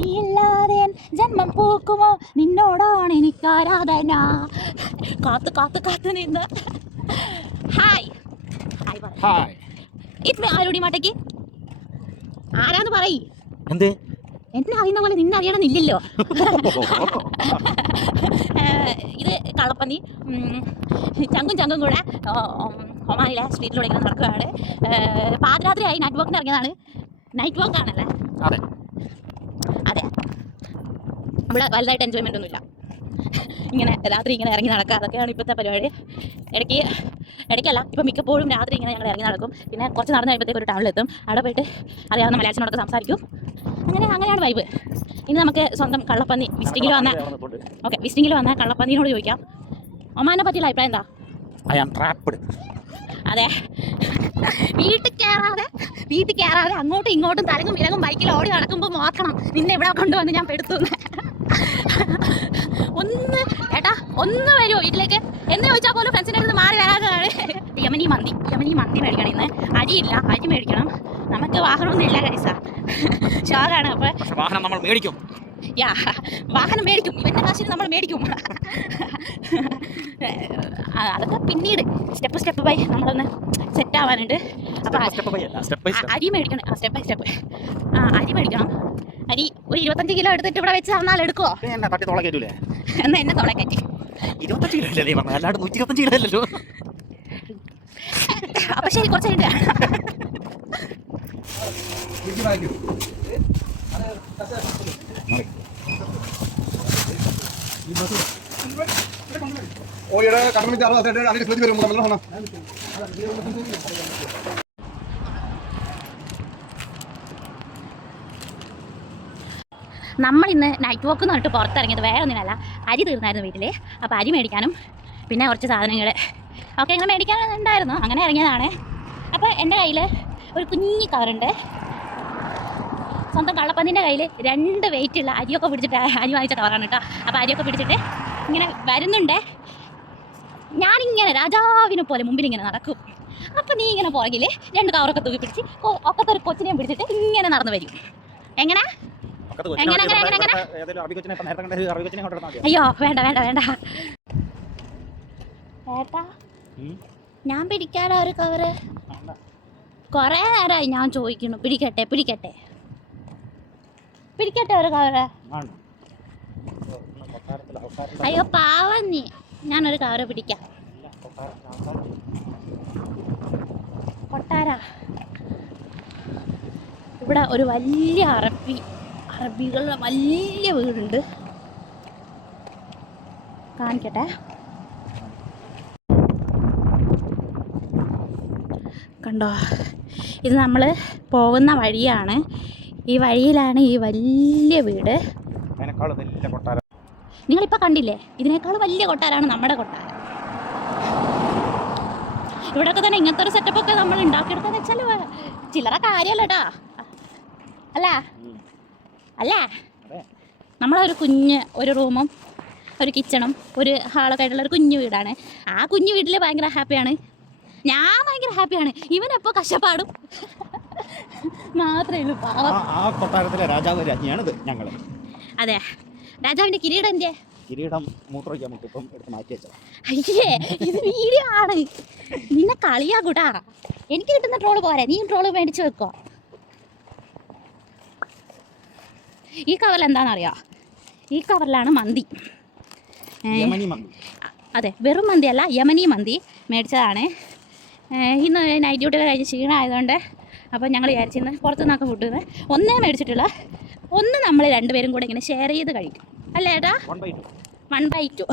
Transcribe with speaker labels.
Speaker 1: നീയില്ലാതെ ജന്മം പൂക്കുമോ? നിന്നോടാണ് എനിക്ക് ആരാധന കാത്തു കാത്തു കാത്തു നിന്ന്. ഹായ് ഹായ്
Speaker 2: ഹായ്
Speaker 1: ഇറ്റ് ആരോടി മാട്ടയ്ക്ക്? ആരാന്ന് പറയ്.
Speaker 2: എന്തേ?
Speaker 1: എന്നെ അറിയുന്ന പോലെ നിന്നെ അറിയണമെന്നില്ലല്ലോ ഇത് കള്ളപ്പന്നി. ചങ്കും ചങ്കും കൂടെ ഒമാനിലെ സ്ട്രീറ്റിലൂടെ ഇങ്ങനെ നടക്കുകയാണ്. ഏഹ് പാതിരാത്രിയായി നൈറ്റ് വാക്കിന് ഇറങ്ങിയതാണ്. നൈറ്റ് വർക്ക് ആണല്ലേ?
Speaker 2: അതെ
Speaker 1: അതെ. ഇവിടെ വലുതായിട്ട് എൻജോയ്മെന്റ് ഒന്നുമില്ല. ഇങ്ങനെ രാത്രി ഇങ്ങനെ ഇറങ്ങി നടക്കുക. അതൊക്കെയാണ് ഇപ്പോഴത്തെ പരിപാടി. ഇടയ്ക്ക് ഇടയ്ക്കല്ല ഇപ്പം മിക്കപ്പോഴും രാത്രി ഇങ്ങനെ ഞങ്ങൾ ഇറങ്ങി നടക്കും. പിന്നെ കുറച്ച് നടന്ന് കഴിയുമ്പോഴത്തേക്ക് ഒരു ടൗണിലെത്തും അവിടെ പോയിട്ട് അറിയാവുന്ന മലയാളത്തിനോടൊക്കെ സംസാരിക്കും. അങ്ങനെ അങ്ങനെയാണ് വൈബ് ഇനി നമുക്ക് സ്വന്തം കള്ളപ്പന്നി വിസ്റ്റിങ്ങിൽ വന്ന ഓക്കെ വിസ്റ്റിങ്ങിൽ വന്ന കള്ളപ്പന്നിനോട് ചോദിക്കാം. ഒമാനെ പറ്റിയുള്ള അഭിപ്രായം എന്താ?
Speaker 2: ഐ ആം ട്രാപ്ഡ്
Speaker 1: അതെ. വീട്ടിൽ കയറാതെ വീട്ടിൽ കയറാതെ അങ്ങോട്ടും ഇങ്ങോട്ടും തരങ്ങും വിലങ്ങും ബൈക്കിൽ ഓടി നടക്കുമ്പോൾ മാത്രം നിന്നെ ഇവിടെ കൊണ്ടുവന്ന് ഞാൻ പെടുത്തുന്നു ഒന്ന് ഏട്ടാ ഒന്ന് വരുമോ വീട്ടിലേക്ക്. എന്ന് ചോദിച്ചാൽ പോലും ഫ്രണ്ട്സിന്റെ അടുത്ത് മാറി വരാത്തതാണ് യമനി മന്തി യമനി മന്തി മേടിക്കണം ഇന്ന്. അരിയില്ല അരി മേടിക്കണം. നമുക്ക് വാഹനമൊന്നും ഇല്ല കൈസ ഷോറാണ് അപ്പോൾ
Speaker 2: വാഹനം നമ്മൾ മേടിക്കും.
Speaker 1: യാ വാഹനം മേടിക്കും. ഇവന്റെ കാശിന് നമ്മൾ മേടിക്കും. അതൊക്കെ പിന്നീട്. സ്റ്റെപ്പ് സ്റ്റെപ്പ് ബൈ നമ്മളൊന്ന് സെറ്റ് ആവാനുണ്ട്. അപ്പോൾ അരി മേടിക്കണം. സ്റ്റെപ്പ് ബൈ സ്റ്റെപ്പ് ആ അരി മേടിക്കണം. ഒരു ഇരുപത്തഞ്ച് കിലോ എടുത്തിട്ട് ഇവിടെ വെച്ച് തന്നാൽ എടുക്കുവോ?
Speaker 2: എന്നെ തട്ടി തോളെ
Speaker 1: എന്നാ എന്നെ തോളെ കയറ്റി.
Speaker 2: ഇരുപത്തഞ്ച് കിലോ അല്ലേ അല്ലല്ലോ.
Speaker 1: അപ്പൊ ശരി കുറച്ച്
Speaker 3: കഴിഞ്ഞ ഓയുടെ കടമിന്റെ അറുപത്തെട്ട് അതിന്റെ വരും നമ്മൾ
Speaker 1: നമ്മൾ ഇന്ന് നൈറ്റ് എന്ന് പറഞ്ഞിട്ട് പുറത്തിറങ്ങിയത് വേറെ ഒന്നിനല്ല അരി തീർന്നായിരുന്നു വീട്ടിൽ അപ്പോൾ അരി മേടിക്കാനും പിന്നെ കുറച്ച് സാധനങ്ങൾ ഒക്കെ ഇങ്ങനെ മേടിക്കാനുണ്ടായിരുന്നു അങ്ങനെ ഇറങ്ങിയതാണ്. അപ്പോൾ എന്റെ കയ്യിൽ ഒരു കുഞ്ഞി കവറുണ്ട് സ്വന്തം കള്ളപ്പന്നിന്റെ കയ്യിൽ രണ്ട് വെയിറ്റ് ഉള്ള അരിയൊക്കെ പിടിച്ചിട്ട് അരി വാങ്ങിച്ച കവറാണ് കേട്ടോ അപ്പോൾ അരിയൊക്കെ പിടിച്ചിട്ട് ഇങ്ങനെ വരുന്നുണ്ട്. ഞാനിങ്ങനെ രാജാവിനെ പോലെ മുമ്പിൽ ഇങ്ങനെ നടക്കും. അപ്പം നീ ഇങ്ങനെ പുറകിൽ രണ്ട് കവറൊക്കെ തൂക്കി പിടിച്ച് ഒക്കത്തെ ഒരു കൊച്ചിനെയും പിടിച്ചിട്ട് ഇങ്ങനെ നടന്നു വരും. എങ്ങനെ? എങ്ങനെ, എങ്ങനെ, എങ്ങനെ, അയ്യോ വേണ്ട വേണ്ട വേണ്ട. ഏട്ടാ. ഞാൻ പിടിക്കാടാ ഒരു കവറ് കൊറേ നേരമായി ഞാൻ ചോദിക്കുന്നു. പിടിക്കട്ടെ പിടിക്കട്ടെ. പിടിക്കട്ടെ ഒരു കവറ് അയ്യോ പാവം നീ. ഞാനൊരു കവറ് പിടിക്കാം. കൊട്ടാര? ഇവിടെ ഒരു വലിയ അറബി അറബികളുടെ വലിയ വീടുണ്ട്. കാണിക്കട്ടെ. കണ്ടോ? ഇത് നമ്മൾ പോകുന്ന വഴിയാണ്. ഈ വഴിയിലാണ് ഈ വലിയ വീട്. നിങ്ങളിപ്പോൾ കണ്ടില്ലേ? ഇതിനേക്കാൾ വലിയ കൊട്ടാരാണ് നമ്മുടെ കൊട്ടാരം. ഇവിടെയൊക്കെ തന്നെ ഇങ്ങനത്തെ ഒരു സെറ്റപ്പൊക്കെ നമ്മൾ ഉണ്ടാക്കിയെടുക്കാന്ന് വെച്ചാൽ ചില്ലറ കാര്യമല്ല കേട്ടോ അല്ല. അല്ല. നമ്മളൊരു കുഞ്ഞ് ഒരു റൂമും ഒരു കിച്ചണും ഒരു ഹാളൊക്കെ ആയിട്ടുള്ള ഒരു കുഞ്ഞു വീടാണ്. ആ കുഞ്ഞു വീട്ടിൽ ഭയങ്കര ഹാപ്പിയാണ്. ഞാൻ ഭയങ്കര ഹാപ്പിയാണ്. ഇവനെപ്പോ കഷ്ടപ്പാടും. മാത്രമേ ഉള്ളൂ
Speaker 2: ആ കൊട്ടാരത്തിലെ രാജാവ് രാജ്ഞിയാണിത് ഞങ്ങൾ
Speaker 1: അതെ. രാജാവിന്റെ കിരീടം എന്തേ
Speaker 2: കിരീടം മൂത്രമൊഴിക്കാൻ നമുക്ക് ഇപ്പം എടുത്ത് മാറ്റി വെച്ചത്.
Speaker 1: അയ്യേ ഇത് വീഡിയോ ആണ്. നിന്നെ കളിയാകൂട്ടാ എനിക്ക് കിട്ടുന്ന ട്രോൾ പോരാ. നീ ട്രോൾ മേടിച്ച് വെക്കോ. ഈ കവറിൽ എന്താണെന്നറിയോ ഈ കവറിലാണ് മന്തി. അതെ വെറും മന്തി അല്ല യമനി മന്തി മേടിച്ചതാണ്. ഇന്ന് നൈറ്റ് ഡ്യൂട്ടി കഴിഞ്ഞ് ക്ഷീണമായതുകൊണ്ട് അപ്പോൾ ഞങ്ങൾ വിചാരിച്ചിരുന്ന പുറത്തു നിന്നൊക്കെ ഫുഡ് ഒന്നേ മേടിച്ചിട്ടുള്ള. ഒന്ന് നമ്മൾ രണ്ടുപേരും കൂടെ ഇങ്ങനെ ഷെയർ ചെയ്ത് കഴിക്കും. അല്ലേ ഏട്ടാ? One by two